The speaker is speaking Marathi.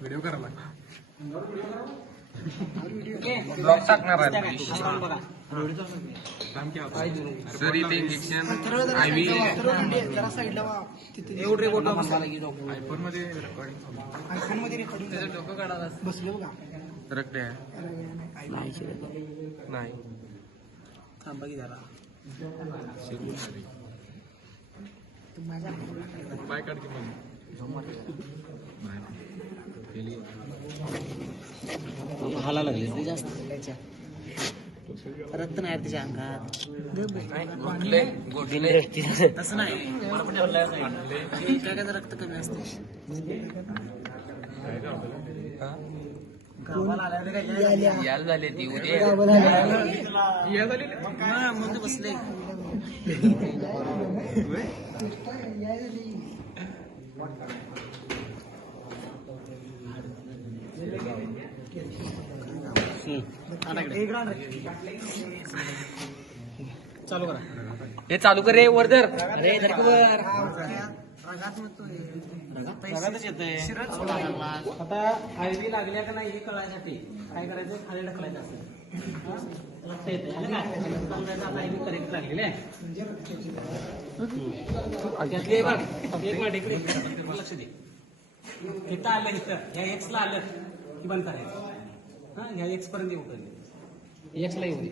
व्हिडिओ करा ब्लॉग टाकणार आहे सर. इथे इंजेक्शन आयव्ही आयफोन मध्ये रेकॉर्डिंग डोकं काढायला बसलो बघा. रक्त आहे नाही थांबा की जरा पाय काढ की हाला लागले ते जास्त रक्त नाही त्याच्या अंगात तसं नाही एखाद्या रक्त कमी असते. याल झाले ती उद्या मग बसले चालू करा. हे चालू कर रे वर धर. अरे रगातच येतंय. आता आयव्ही लागल्या का नाही हे कळायसाठी काय करायचं, खाली ढकलायचं असं लक्षात येते. आता आयव्ही करेक्ट लागलेली आहे. लक्ष दे. इथं आलं इथं ह्या एक्सला आलं की बंद करायचं. हा ह्या एक्स पर्यंत येऊ एक्सला येऊ दे.